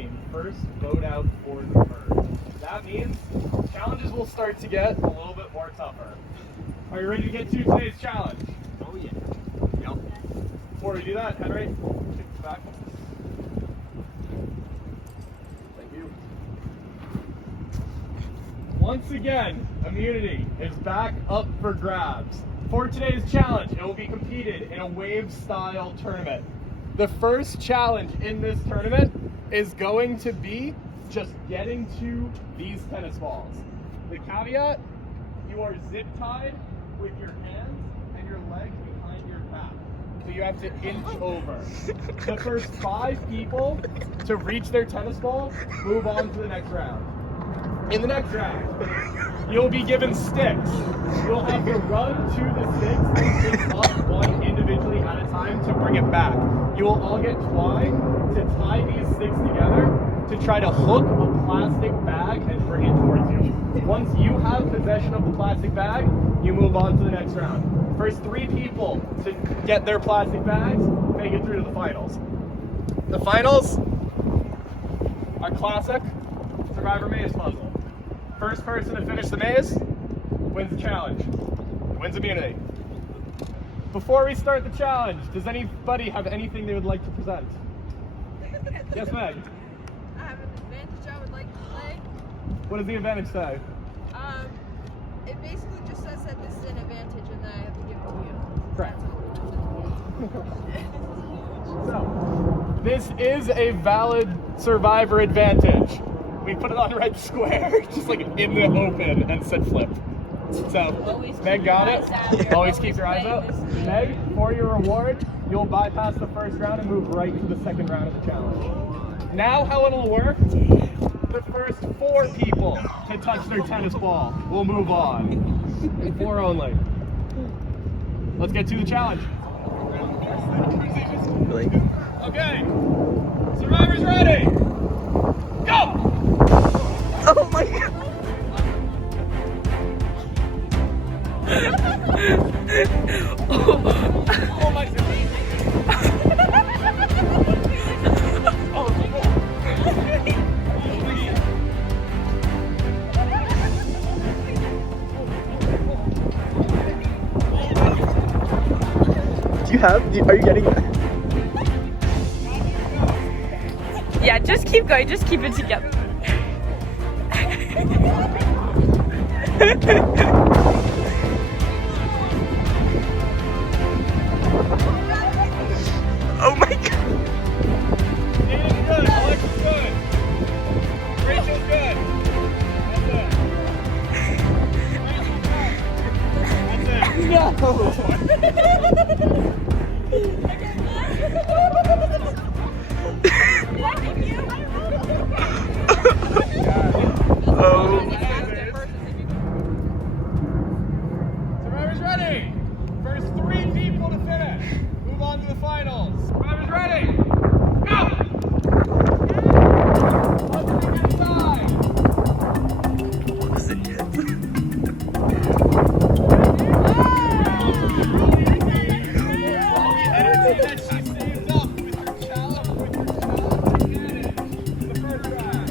name first vote out for the merge. That means challenges will start to get a little bit more tougher. Are you ready to get to today's challenge? Oh yeah. Yep. Before we do that, Henry, kick this back. Thank you. Once again, immunity is back up for grabs. For today's challenge, it will be competed in a wave-style tournament. The first challenge in this tournament is going to be just getting to these tennis balls. The caveat, you are zip-tied with your hands and your legs behind your back. So you have to inch over. The first 5 people to reach their tennis ball move on to the next round. In the next round, you'll be given sticks. You'll have to run to the sticks and pick up one individually at a time to bring it back. You will all get twine to tie these sticks together to try to hook a plastic bag and bring it towards you. Once you have possession of the plastic bag, you move on to the next round. First 3 people to get their plastic bags make it through to the finals. The finals are classic Survivor maze puzzle. First person to finish the maze wins the challenge, wins immunity. Before we start the challenge, does anybody have anything they would like to present? Yes, Meg. I have an advantage I would like to play. What does the advantage say? It basically just says that this is an advantage and that I have to give it to you. Correct. So, this is a valid Survivor advantage. We put it on red square, just like in the open, and said flip. So, Meg got it. Always keep your eyes out. Meg, for your reward, you'll bypass the first round and move right to the second round of the challenge. Now how it'll work, the first 4 people to touch their tennis ball will move on. 4 only. Let's get to the challenge. Okay, Survivor's ready. Go! Oh my god! Oh my god! Are you getting it? Yeah, just keep going, just keep it together. Oh my god! Ian's good, Alexa's good. Rachel's good. That's it. No! Survivor's ready! First 3 people to finish. Move on to the finals. Survivor's ready! Go! Let's take inside. What was it yet? All the energy that she saved up with her challenge advantage in the first round.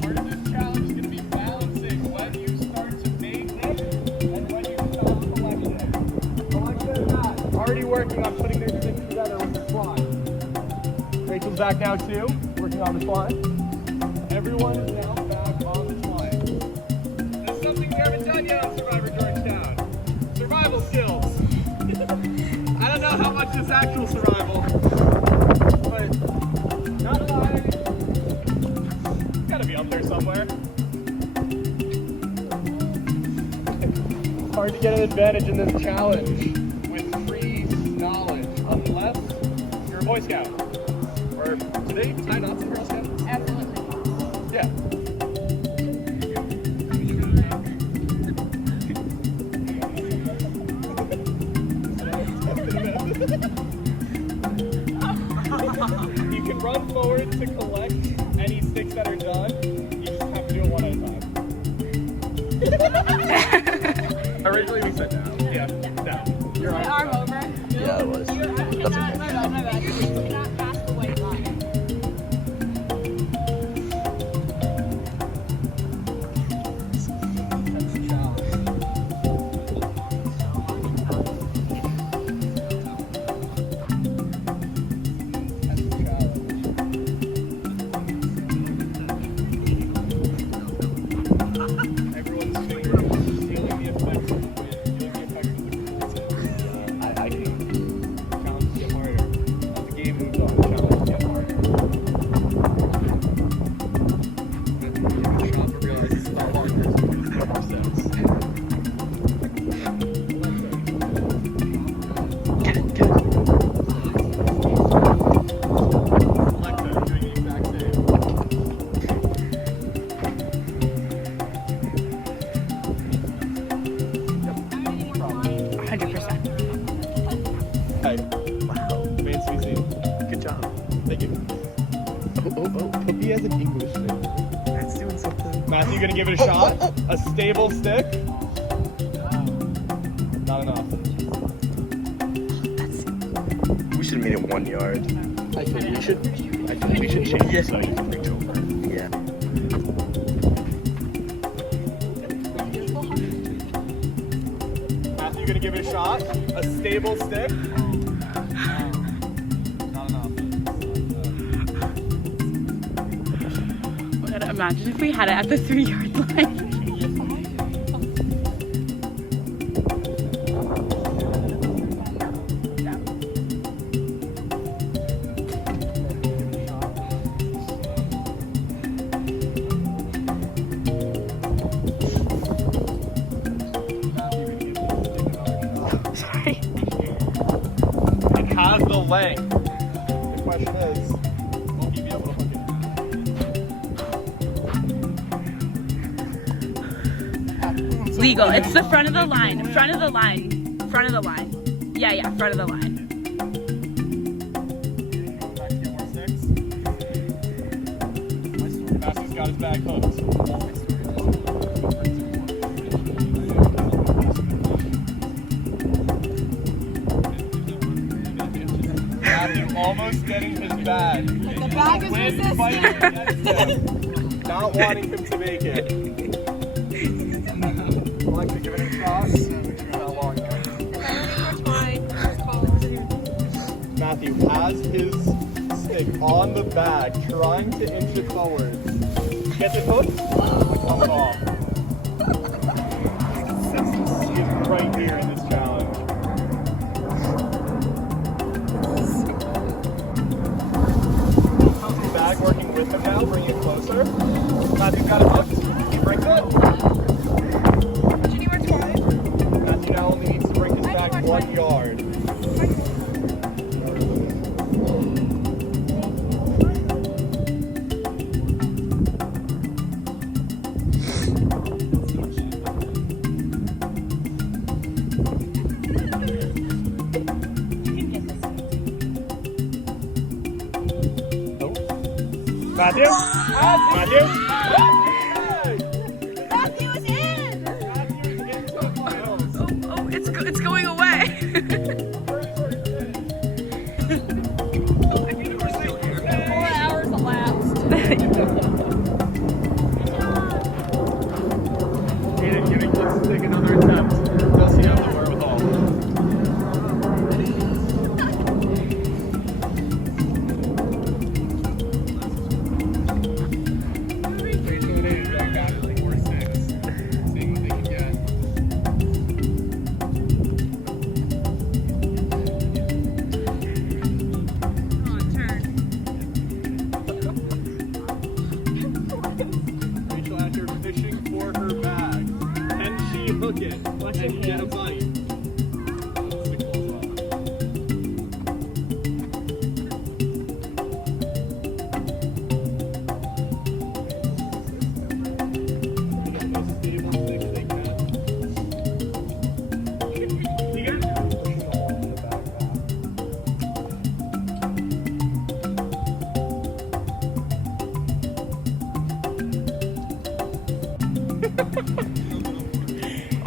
Part of this challenge is going to be balancing when you start to make it and when you start collecting. Alexa and Matt already working on putting their sticks together with the slime. Rachel's back now too, working on the slime. Everyone is now back on the slime. That's something we haven't done yet on Survivor Georgetown. Survival skills. I don't know how much is actual survival, but not lying. It's gotta be up there somewhere. It's hard to get an advantage in this challenge with free knowledge, unless you're a Boy Scout. Or do they tie knots in Girl Scouts? Absolutely. Yeah. You can run forward to collect any sticks that are done. You just have to do it one at a time. Originally we said down. Yeah, down. Your arm over. Yeah, it was. That's okay. My bad. You cannot pass the white line. Everyone's fingers feeling the effects of the wind, feeling the effects of the coolness. I can. Challenges get harder. As the game moves on, challenges get harder. I realize this is how hard this is. Get it, get it. Alexa is doing the exact same. 100%. Hey, Wow. made Susie. Good job. Thank you. Oh. Puppy has an English name. That's doing something. Matthew, you gonna give it a shot? A stable stick? Not enough. We should have made it 1 yard. I think we should change it so you can reach over. Yeah. Matthew, you gonna give it a shot? A stable stick? Not enough. Imagine if we had it at the 3-yard line. Sorry. It has the length. The question is, will he be able to hook it? Legal. It's the front of the line. Front of the line. Front of the line. Yeah, front of the line. Going back to get more sticks. Matthew's got his bag hooked. Matthew almost getting his bag. The bag is Wind resistant. fighting against him. Not wanting him to make it. Alexa, give it a shot. Not long enough. Matthew has his stick on the bag, trying to inch it forward. Gets it hooked. Come off. Consistency is right here in this challenge. How's the bag working with him now? Bring it closer. Matthew's got it hooked. He brings it. Matthew now only needs to bring his bag 1 yard. Matthew? Matthew? Matthew is in! Oh, it's going away. 4 hours elapsed. Aiden, let's take another attempt. Does he have the wherewithal? Going back to like 4 6. Seeing what they can get. Rachel Asher fishing for her bag. Can she hook it? And get a bite? Stick falls off. Those stable sticks they can. You got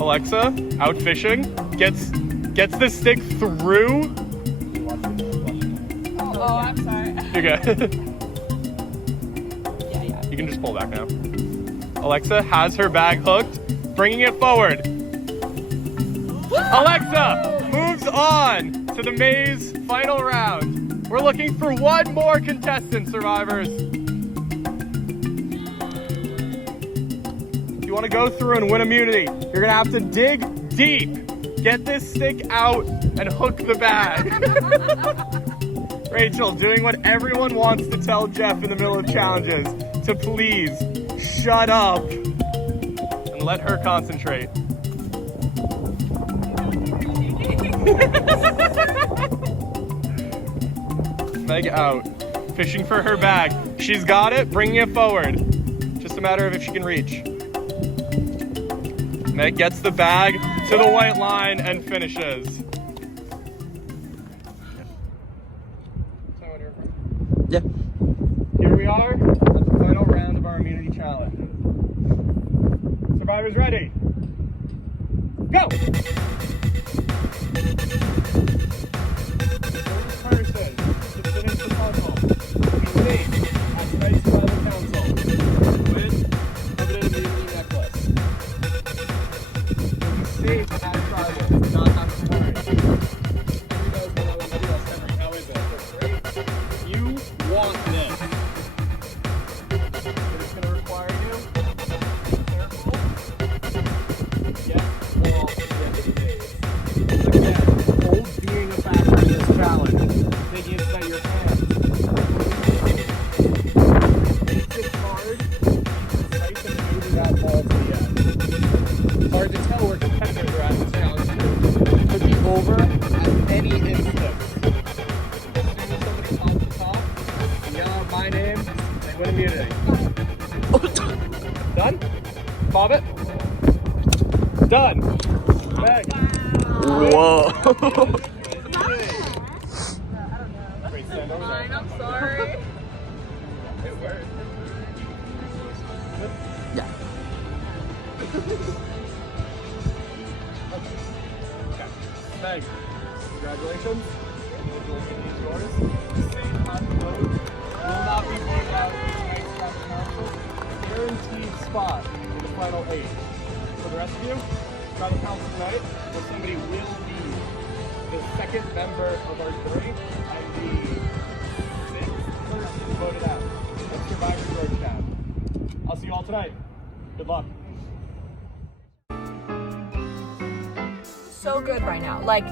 Alexa, out fishing, gets the stick through. Oh, I'm sorry. You're good. Yeah. You can just pull back now. Alexa has her bag hooked, bringing it forward. Alexa moves on to the maze final round. We're looking for one more contestant, survivors. If you want to go through and win immunity, you're gonna have to dig deep, get this stick out, and hook the bag. Rachel, doing what everyone wants to tell Jeff in the middle of challenges, to please shut up and let her concentrate. Meg out, fishing for her bag. She's got it, bringing it forward. Just a matter of if she can reach. Meg gets the bag to the white line and finishes. Yeah. Here we are at the final round of our immunity challenge. Survivors ready? Go! The first person to finish the puzzle will be named at tonight's Survival Council with coveted immunity necklace. You'll be safe at tribal, not have to worry. How is it? Great. You want this. But it's going to require you to be careful. Get off the base. Again, hold being a factor in this challenge. Thinking it's that your hands. Makes it hard to be precise and maneuver that ball to the end. It's hard to tell where competitors are at this challenge. It could be over at any instant. Yell my name, and win immunity. Done? Bob it. Done. Meg. Whoa. Wait, stand over there. I'm sorry. It worked. Yeah. Okay. Meg, congratulations. Yours. Same time code. Will not be voted out in tonight's Tribal Council. Guaranteed spot in the final 8. For the rest of you, Tribal Council tonight, where somebody will be the second member of our jury and the 6th person voted out. That's Survivor Georgetown. I'll see you all tonight. Good luck. So good right now. Like,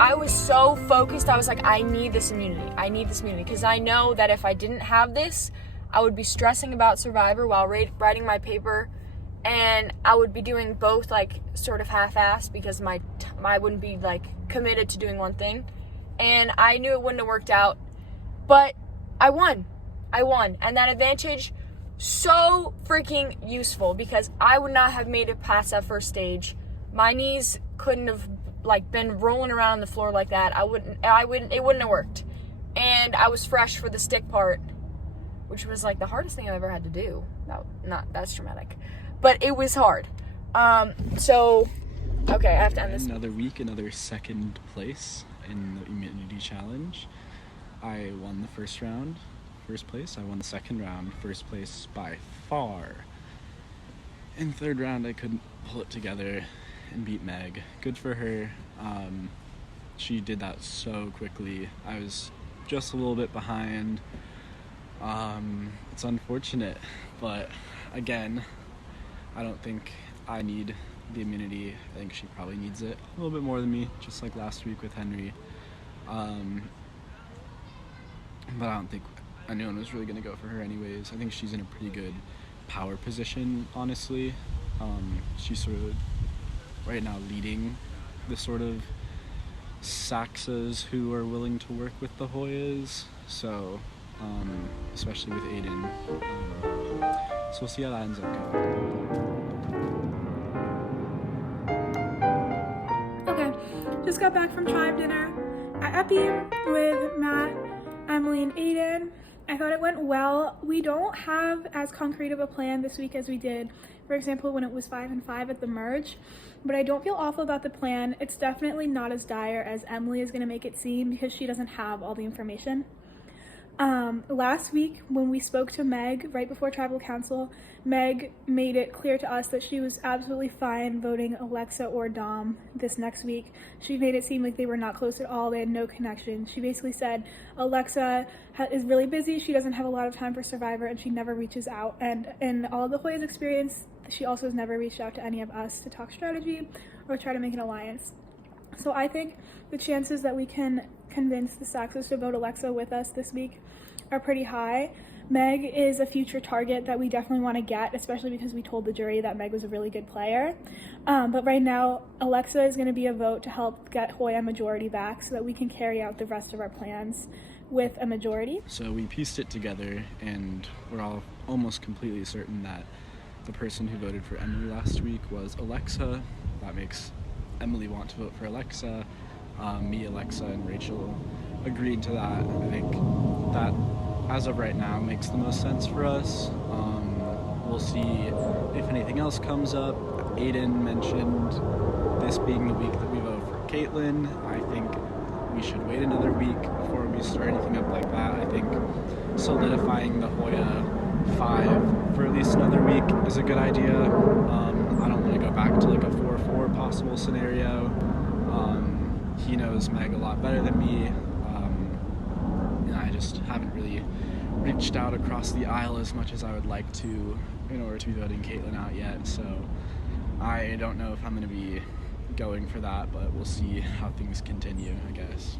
I was so focused. I was like, I need this immunity. I need this immunity. Because I know that if I didn't have this, I would be stressing about Survivor while writing my paper. And I would be doing both, like, sort of half-assed because I wouldn't be, like, committed to doing one thing. And I knew it wouldn't have worked out. But I won. And that advantage, so freaking useful because I would not have made it past that first stage. My knees couldn't have like been rolling around on the floor like that. It wouldn't have worked. And I was fresh for the stick part, which was like the hardest thing I've ever had to do. That's dramatic, but it was hard. So okay, I have to end this. Another week, another second place in the immunity challenge. I won the first round, first place. I won the second round, first place by far. In third round, I couldn't pull it together and beat Meg. Good for her. She did that so quickly. I was just a little bit behind. It's unfortunate, but again, I don't think I need the immunity. I think she probably needs it a little bit more than me, just like last week with Henry. But I don't think anyone was really going to go for her anyways. I think she's in a pretty good power position, honestly. She's sort of right now leading the sort of Saxas who are willing to work with the Hoyas. So, especially with Aiden. So we'll see how that ends up going. Okay, just got back from tribe dinner at Epi with Matt, Emily, and Aiden. I thought it went well. We don't have as concrete of a plan this week as we did for example, when it was 5 and 5 at the merge. But I don't feel awful about the plan. It's definitely not as dire as Emily is going to make it seem because she doesn't have all the information. Last week when we spoke to Meg right before tribal council, Meg made it clear to us that she was absolutely fine voting Alexa or Dom this next week. She made it seem like they were not close at all. They had no connection. She basically said Alexa is really busy. She doesn't have a lot of time for Survivor and she never reaches out. And in all of the Hoya's experience, she also has never reached out to any of us to talk strategy or try to make an alliance. So I think the chances that we can convince the Saxos to vote Alexa with us this week are pretty high. Meg is a future target that we definitely want to get, especially because we told the jury that Meg was a really good player. But right now, Alexa is going to be a vote to help get Hoya majority back so that we can carry out the rest of our plans with a majority. So we pieced it together and we're all almost completely certain that the person who voted for Emily last week was Alexa. That makes Emily want to vote for Alexa. Me, Alexa, and Rachel agreed to that. I think that, as of right now, makes the most sense for us. We'll see if anything else comes up. Aiden mentioned this being the week that we vote for Caitlin. I think we should wait another week before we start anything up like that. I think solidifying the Hoya 5 for at least another week is a good idea. I don't want to go back to like a 4-4 possible scenario. He knows Meg a lot better than me, and I just haven't really reached out across the aisle as much as I would like to in order to be voting Caitlin out yet, so I don't know if I'm going to be going for that, but we'll see how things continue, I guess.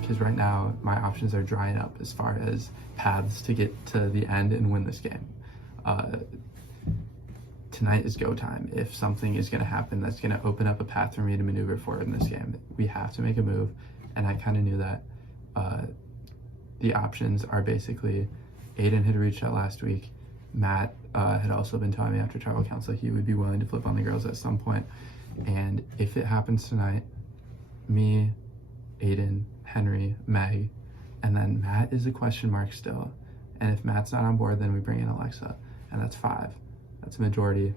Because right now my options are drying up as far as paths to get to the end and win this game. Tonight is go time. If something is going to happen that's going to open up a path for me to maneuver forward in this game, we have to make a move. And I kind of knew that the options are basically Aiden had reached out last week. Matt had also been telling me after tribal council he would be willing to flip on the girls at some point. And if it happens tonight, me, Aiden, Henry, Meg, and then Matt is a question mark still. And if Matt's not on board, then we bring in Alexa, and that's 5. That's a majority.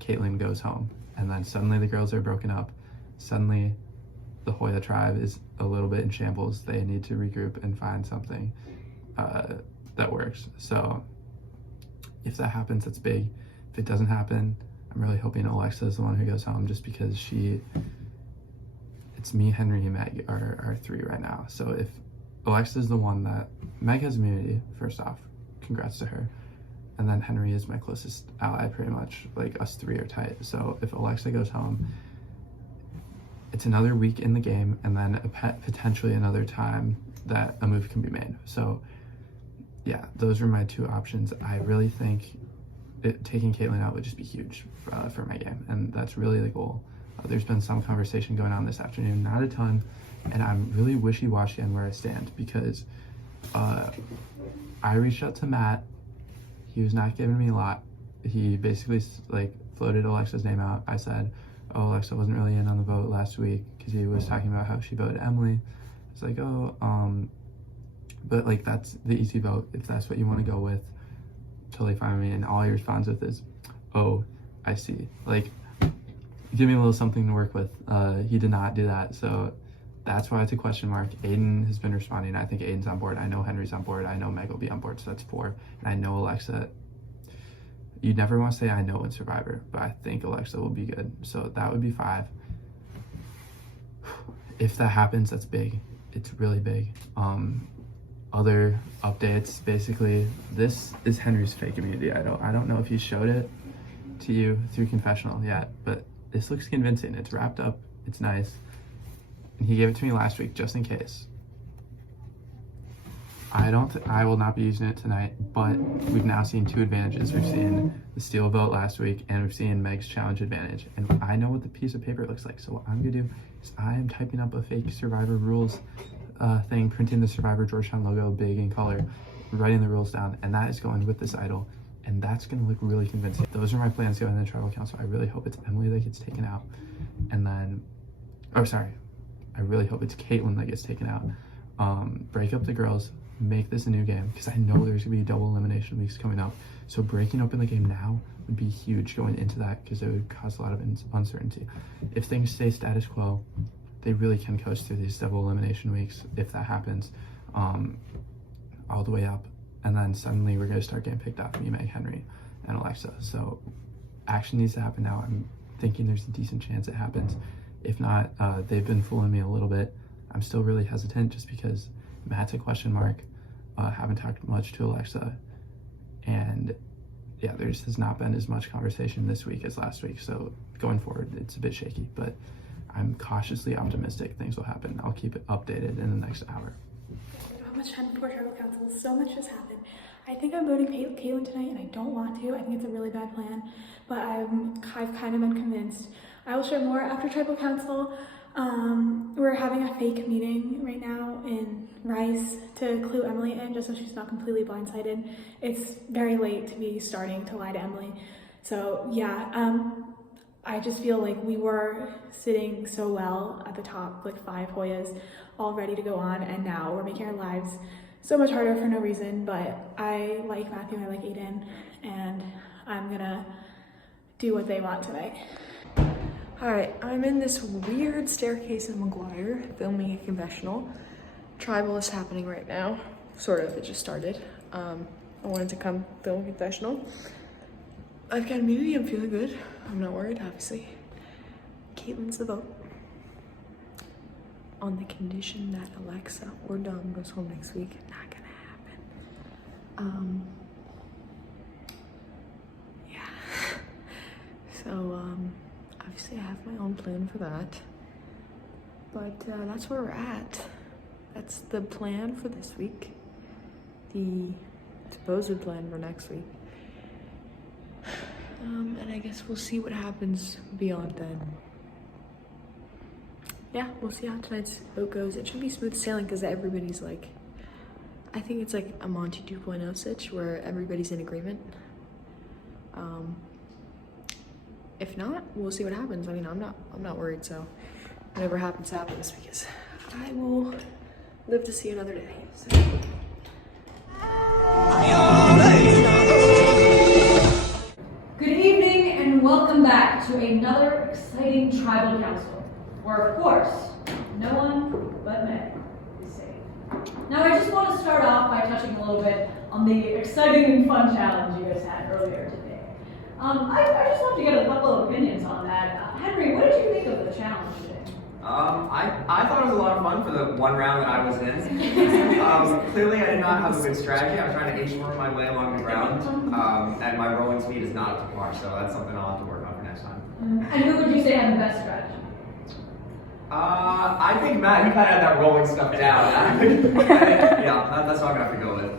Caitlin goes home, and then suddenly the girls are broken up. Suddenly the Hoya tribe is a little bit in shambles. They need to regroup and find something that works. So if that happens, that's big. If it doesn't happen, I'm really hoping Alexa is the one who goes home, just because it's me, Henry, and Meg are 3 right now. So if Alexa is the one that, Meg has immunity, first off, congrats to her. And then Henry is my closest ally, pretty much. Like, us 3 are tight. So if Alexa goes home, it's another week in the game, and then potentially another time that a move can be made. So yeah, those are my 2 options. I really think taking Caitlin out would just be huge for my game, and that's really the goal. There's been some conversation going on this afternoon, not a ton, and I'm really wishy-washy on where I stand, because I reached out to Matt. He was not giving me a lot. He basically like floated Alexa's name out. I said, oh, Alexa wasn't really in on the vote last week because he was talking about how she voted Emily. It's like, oh, but like, that's the easy vote. If that's what you want to go with, totally fine with me. And all he responds with is, oh, I see. Like, give me a little something to work with. He did not do that. So that's why it's a question mark. Aiden has been responding. I think Aiden's on board. I know Henry's on board. I know Meg will be on board. So that's 4. And I know Alexa, you never want to say I know in Survivor, but I think Alexa will be good. So that would be 5. If that happens, that's big. It's really big. Other updates, basically, this is Henry's fake immunity idol. I don't know if he showed it to you through confessional yet, but this looks convincing. It's wrapped up. It's nice. And he gave it to me last week just in case. I will not be using it tonight, but we've now seen 2 advantages. We've seen the steal vote last week, and we've seen Meg's challenge advantage. And I know what the piece of paper looks like. So what I'm gonna do is I am typing up a fake Survivor rules thing, printing the Survivor Georgetown logo big in color, writing the rules down, and that is going with this idol. And that's gonna look really convincing. Those are my plans going into the tribal council. I really hope it's Emily that gets taken out. And then, I really hope it's Caitlin that gets taken out. break up the girls, make this a new game, because I know there's gonna be double elimination weeks coming up. So breaking open the game now would be huge going into that, because it would cause a lot of uncertainty. If things stay status quo, they really can coast through these double elimination weeks if that happens, all the way up. And then suddenly we're gonna start getting picked off me, Meg, Henry, and Alexa. So action needs to happen now. I'm thinking there's a decent chance it happens. If not, they've been fooling me a little bit. I'm still really hesitant just because Matt's a question mark. Haven't talked much to Alexa. And yeah, there just has not been as much conversation this week as last week. So going forward, it's a bit shaky, but I'm cautiously optimistic things will happen. I'll keep it updated in the next hour. I don't have much time before tribal council. So much has happened. I think I'm voting Caitlin tonight, and I don't want to. I think it's a really bad plan, but I've kind of been convinced. I will share more after tribal council. We're having a fake meeting right now in Rice to clue Emily in, just so she's not completely blindsided. It's very late to be starting to lie to Emily. So yeah, I just feel like we were sitting so well at the top, like 5 Hoyas, all ready to go on, and now we're making our lives so much harder for no reason. But I like Matthew and I like Aiden, and I'm gonna do what they want tonight. Alright, I'm in this weird staircase in McGuire filming a confessional. Tribal is happening right now. Sort of, it just started. I wanted to come film a confessional. I've got immunity, I'm feeling good. I'm not worried, obviously. Caitlin's the vote. On the condition that Alexa or Dom goes home next week. Not gonna happen. Yeah. So, obviously I have my own plan for that. But that's where we're at. That's the plan for this week. The supposed plan for next week. And I guess we'll see what happens beyond then. Yeah, we'll see how tonight's vote goes. It should be smooth sailing because everybody's like, I think it's like a Monty 2.0 sitch where everybody's in agreement. If not, we'll see what happens. I mean, I'm not worried, so whatever happens, happens, because I will live to see another day. So. Good evening and welcome back to another exciting tribal council, where of course, no one but Meg is safe. Now I just want to start off by touching a little bit on the exciting and fun challenge you guys had earlier today. I just want to get a couple of opinions on that. Henry, what did you think of the challenge today? I thought it was a lot of fun for the one round that I was in. Clearly I did not have a good strategy. I was trying to H-worm my way along the ground, and my rolling speed is not up to par, so that's something I'll have to work on for next time. And who would you say had the best strategy? I think Matt, you kind of had that rolling stuff down. Yeah, that's what I'm going to have to go with.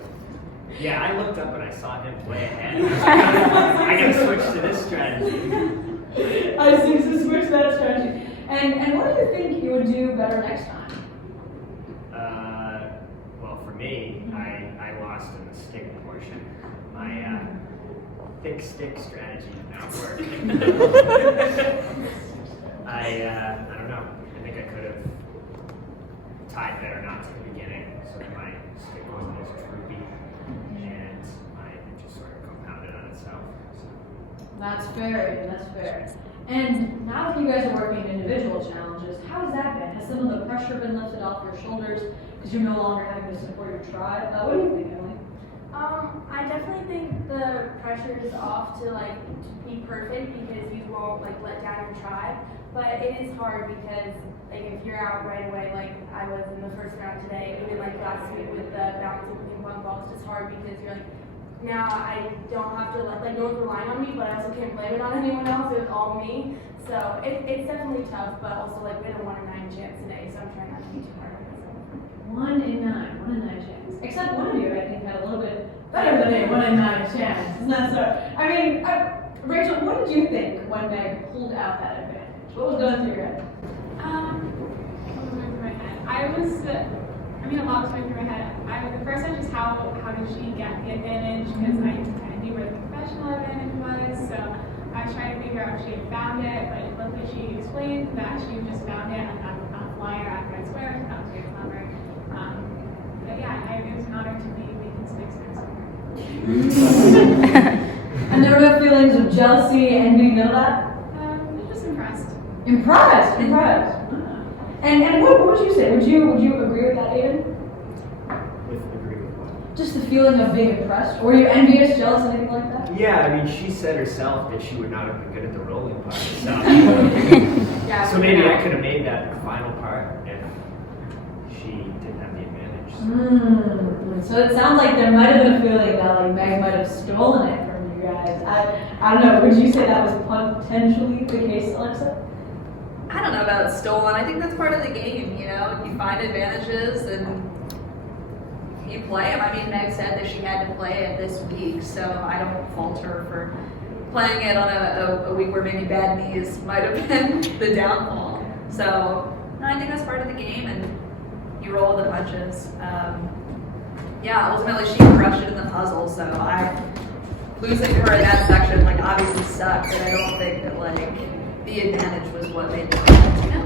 Yeah, I looked up and I saw him way ahead. I gotta switch to this strategy. I see, so switch that strategy. And what do you think you would do better next time? Well, for me, I lost in the stick portion. My thick stick strategy did not work. I don't know. I think I could have tied better knots at the beginning so that my stick wasn't as droopy. And it just sort of compounded on itself. So. That's fair, that's fair. And now that you guys are working individual challenges, how has that been? Has some of the pressure been lifted off your shoulders because you're no longer having to support your tribe? What do you think, Emily? I definitely think the pressure is off to be perfect because you won't let down your tribe. But it is hard because if you're out right away, like I was in the first round today, even last week with the balancing ping pong balls, it's just hard because you're now I don't have to no one's relying on me, but I also can't blame it on anyone else. It was all me. So it's definitely tough, but also we had a 1 in 9 chance today, so I'm trying not to be too hard on myself. 1 in 9 chance. Except one of you, I think, had a little bit better than a 1 in 9 chance. Isn't that so? I mean, Rachel, what did you think when Meg pulled out that advantage? What was going through your head? What was going through my head? A lot was going through my head. The first time is how did she get the advantage? Because I knew where the professional advantage was, so I was trying to figure out if she had found it, but luckily she explained that she just found it on a flyer at Red Square, so that was very clever. yeah, it was an honor to be making some experience. And there were no feelings of jealousy, envy, none of that? Just impressed. Impressed. And what would you say? Would you agree with that, Aiden? Agree with what? Just the feeling of being impressed? Or were you envious, jealous, anything like that? Yeah, I mean, she said herself that she would not have been good at the rolling part. So, Yeah, so maybe I could have made that final part if she didn't have the advantage. So it sounds like there might have been a feeling that like Meg might have stolen it from you guys. I don't know. Would you say that was potentially the case, Alexa? I don't know about stolen. I think that's part of the game, you know? You find advantages and you play them. I mean, Meg said that she had to play it this week, so I don't fault her for playing it on a week where maybe bad knees might have been the downfall. So, no, I think that's part of the game, and you roll with the punches. Yeah, ultimately she crushed it in the puzzle, so losing to her in that section, like, obviously sucked, but I don't think that, like, the advantage was what made the difference, you know?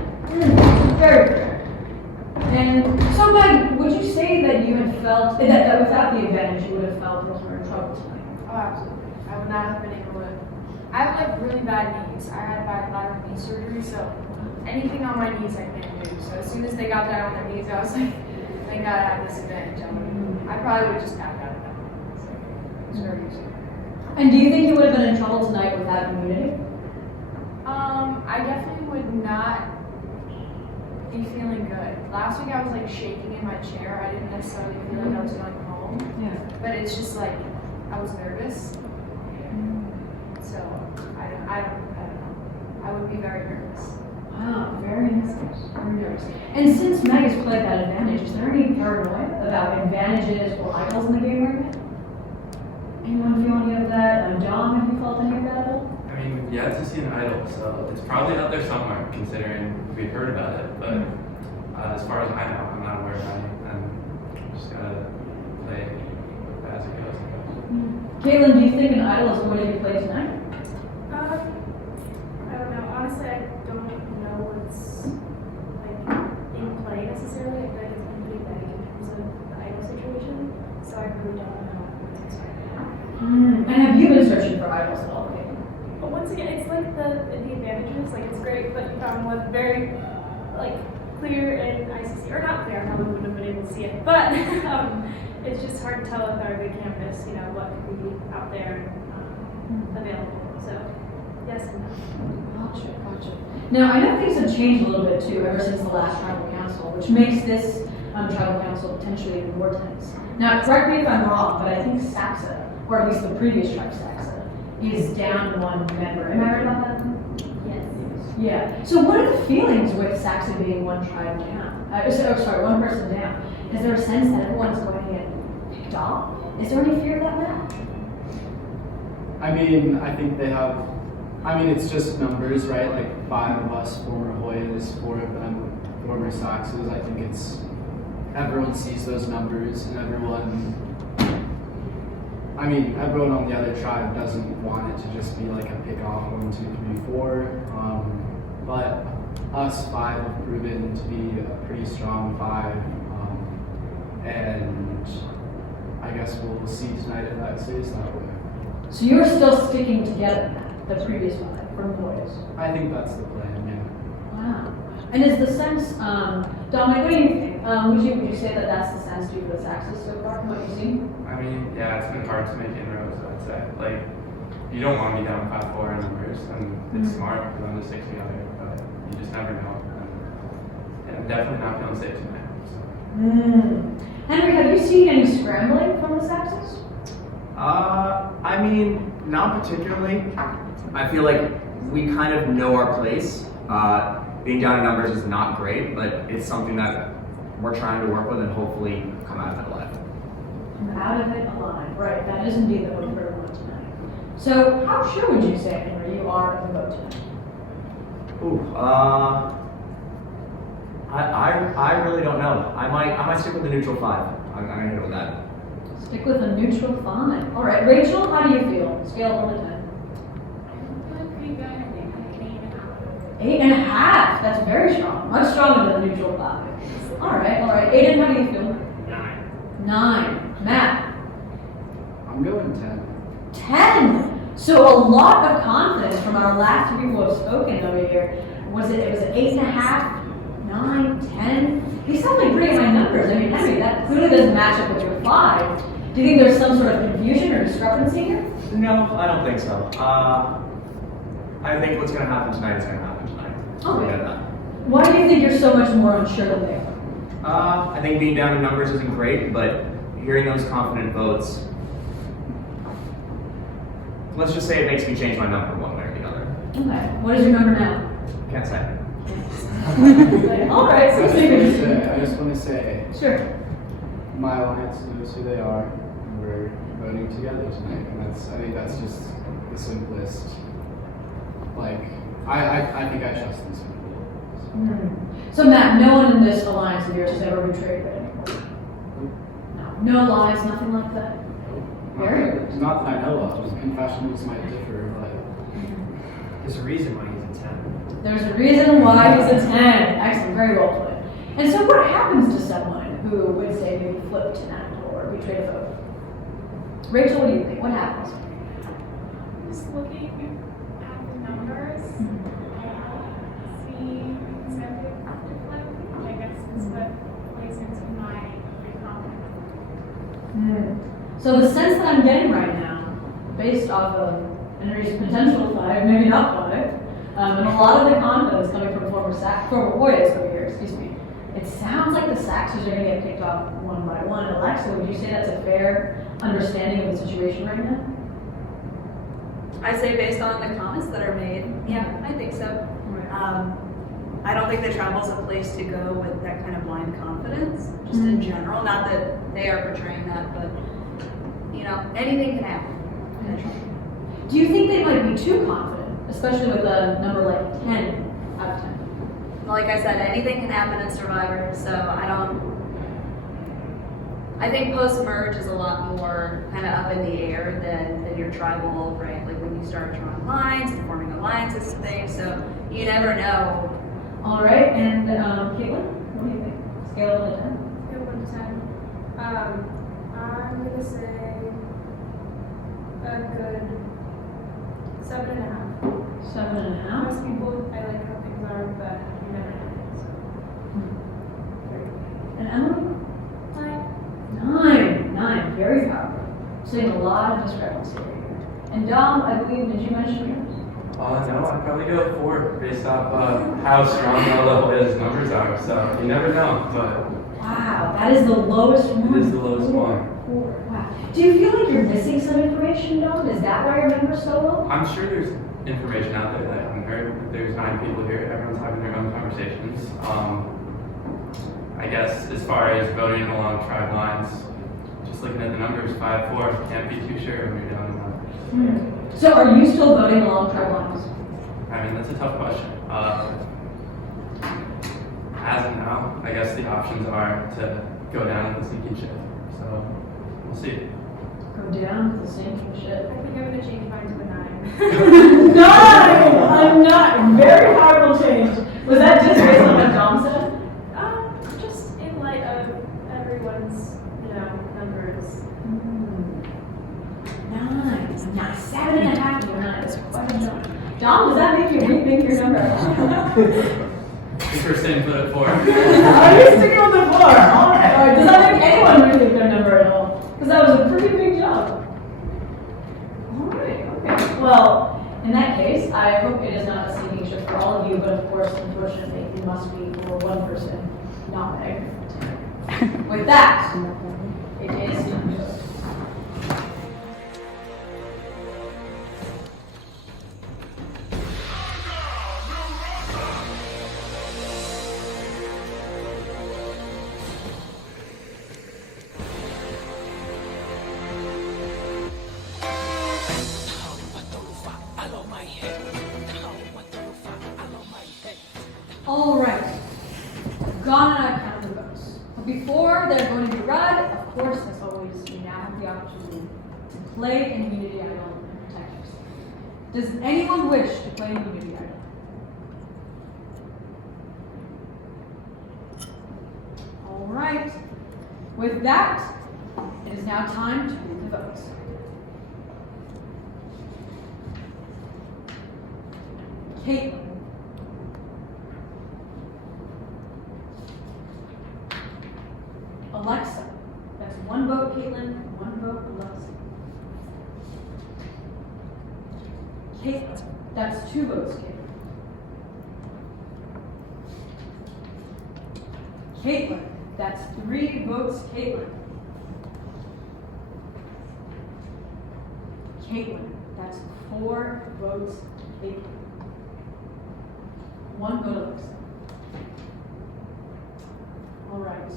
Very fair. And so, Meg, would you say that you had felt that without the advantage, you would have felt you were in trouble tonight? Oh, absolutely. I would not have been able to. I have like really bad knees. I had lateral knee surgery, so anything on my knees I can't do. So as soon as they got that on their knees, I was like, thank God I have this advantage on me. I probably would have just tapped out of that. So it was very easy. And do you think you would have been in trouble tonight without immunity? I definitely would not be feeling good. Last week I was like shaking in my chair. I didn't necessarily feel like I was going home. Yeah. But it's just like I was nervous. So I don't know. I would be very nervous. Wow, very nervous. Very nervous. And since Meg has played that advantage, is there any paranoia about advantages or idols in the game right now? Anyone feel any of that? Dom, have you felt any of that at all? I mean, we've yet to see an idol, so it's probably out there somewhere, considering we've heard about it. But as far as I know, I'm not aware of any, and just gotta play as it goes. Caitlin, do you think an idol is the way you play tonight? I don't know. Honestly, I don't know what's like in play necessarily. I feel like it's been pretty vague in terms of the idol situation, so I really don't know what to expect. And have you been searching for idols at all? But once again, it's like the advantages. Like it's great, but you found one very like clear in ICC, or not clear. I probably wouldn't have been able to see it, but it's just hard to tell with our big campus, you know, what could be out there available. So yes and no. Gotcha. Now I know things have changed a little bit too ever since the last tribal council, which makes this tribal council potentially even more tense. Now correct me if I'm wrong, but I think Saxa, or at least the previous tribe Saxa, is down one member. Am I right about that? Yes. Yeah. So what are the feelings with Saxa being one tribe down? One person down. Is there a sense that everyone's going to get picked off? Is there any fear of that match? I mean, I think they have. I mean, it's just numbers, right? Like 5 of us former Hoyas, 4 of them former Saxes. I think it's everyone sees those numbers, and everyone on the other tribe doesn't want it to just be like a pick off 1, 2, 3, 4. But us 5 have proven to be a pretty strong 5, and I guess we'll see tonight if that stays that way. So you're still sticking together, the previous 5 from the boys? I think that's the plan, yeah. Wow. And is the sense, Dominic, what do you think? Would you say that that's the sense due to the Saxes so far, from what you've seen? I mean, yeah, it's been hard to make inroads, I'd say. Like, you don't want to be down 5-4 in numbers, and it's smart for them to stick together, but you just never know. And yeah, I'm definitely not feeling safe tonight. So. Henry, have you seen any scrambling from the Saxes? I mean, not particularly. I feel like we kind of know our place. Being down in numbers is not great, but it's something that we're trying to work with and hopefully come out of it alive. Come out of it alive, right? That is indeed the hope for everyone tonight. So, how sure would you say, Henry, you are of the vote tonight? Ooh, I really don't know. I might stick with the neutral 5. I'm gonna hit it with that. Stick with a neutral 5. All right, Rachel, how do you feel? Scale of 1 to 10. Pretty good. I think 8.5. That's very strong. Much stronger than the neutral 5. All right. Aiden, how do you feel? 9. 9. Matt? I'm going 10. 10! So a lot of confidence from our last people who have spoken over here. It was 8.5, 9, 10? These sound like pretty high numbers. I mean, Henry, that clearly doesn't match up with your 5. Do you think there's some sort of confusion or discrepancy here? No, I don't think so. I think what's going to happen tonight is going to happen tonight. Okay. Forget that. Why do you think you're so much more unsure than they are? I think being down in numbers isn't great, but hearing those confident votes, let's just say it makes me change my number one way or the other. Okay. What is your number now? Can't say. All right. So I just want to say, sure. my alliance knows who they are, and we're voting together tonight, and I think that's just the simplest. Like, I think I trust these people. So Matt, no one in this alliance of yours has ever betrayed you anymore? No lies, nothing like that? Very good. Not that I know of. Confessions might differ, but There's a reason why he's a 10. There's a reason why he's a 10. Excellent, very well put. And so what happens to someone who would say maybe flipped an act or betrayed a vote? Rachel, what do you think? What happens? Just looking at the numbers, I see conservative reflect. I guess is what plays into my confidence. So the sense that I'm getting right now, based off of Henry's potential 5, maybe not 5, and a lot of the confidence coming from former Hoyas over here, excuse me, it sounds like the Saxers are going to get picked off one by one. Alexa, would you say that's a fair understanding of the situation right now? I say based on the comments that are made, yeah, I think so. I don't think the travel's a place to go with that kind of blind confidence, just in general. Not that they are portraying that, but you know, anything can happen. Do you think they might be too confident, especially with a number like 10 out of 10? Like I said, anything can happen in Survivor, so I think post-merge is a lot more kind of up in the air than your tribal, right? Like when you start drawing lines and forming alliances and things, so you never know. All right, and Caitlin, what do you think? Scale of 1 to 10? Scale of 1 to 10. I'm gonna say a good 7.5. 7.5. Most people, I like how things are, but you never know. And Emily? 9. 9, very powerful. Seeing a lot of discrepancy here. And Dom, I believe, did you mention yours? No, I'd probably go 4 based off how strong our level is numbers are. So you never know, but Wow, that is the lowest one. it is the lowest one. 4. Wow. Do you feel like you're missing some information, Dom? Is that why your number's so low? I'm sure there's information out there that I haven't heard. There's 9 people here. Everyone's having their own conversations. I guess as far as voting along tribe lines, just looking at the numbers, 5-4, can't be too sure when you're down in numbers. So are you still voting along tribe lines? I mean, that's a tough question. As of now, I guess the options are to go down with the sinking ship. So we'll see. Go down with the sinking ship. I think I'm gonna change mine to a 9. 9! I'm not. Very powerful change. Was that just based on what Dom said? Just in light of everyone's, numbers. 9. 7.5 to 9. That's quite a jump. Dom, does that make you rethink your number? First thing, put it 4. Are you sticking with the 4? Alright. Does that make anyone rethink their number at all? Because that was a pretty big jump. Alright, okay. Well, in that case, I hope it is not a sinking ship for all of you, but of course, unfortunately, it must be for one person, not Meg. With that, it is sinking ship. All right. Gone and I've counted the votes. But before they're going to be read, of course, as always, we now have the opportunity to play an immunity idol and protect yourself. Does anyone wish to play an immunity idol? All right. With that, now time to read the votes. Caitlin. Alexa. That's 1 vote Caitlin, 1 vote Alexa. Caitlin. That's 2 votes Caitlin. Caitlin. That's 3 votes Caitlin. Caitlin. That's 4 votes Caitlin. 1 vote Alexa. All right.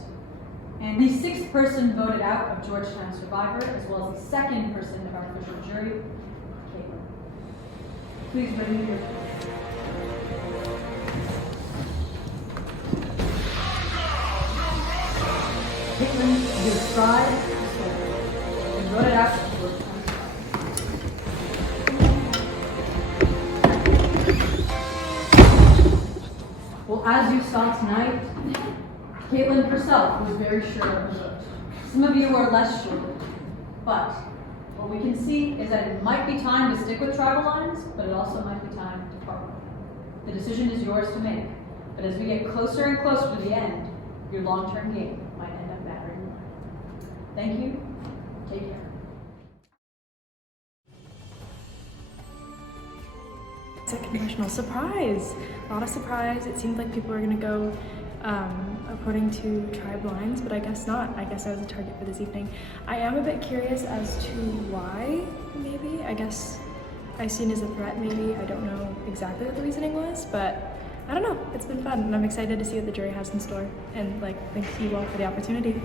And the 6th person voted out of Georgetown Survivor, as well as the 2nd person of our official jury, Caitlin. Please renew your vote. Caitlin, you tried and voted out of Georgetown. Well, as you saw tonight, Caitlin herself was very sure of her vote. Some of you are less sure, but what we can see is that it might be time to stick with tribal lines, but it also might be time to part with them. The decision is yours to make, but as we get closer and closer to the end, your long-term game might end up mattering more. Thank you. Take care. It's a confessional surprise. A lot of surprise. It seemed like people were gonna go according to tribe lines, but I guess not. I guess I was a target for this evening. I am a bit curious as to why, maybe. I guess I seen as a threat, maybe. I don't know exactly what the reasoning was, but I don't know. It's been fun, and I'm excited to see what the jury has in store. And thank you all for the opportunity.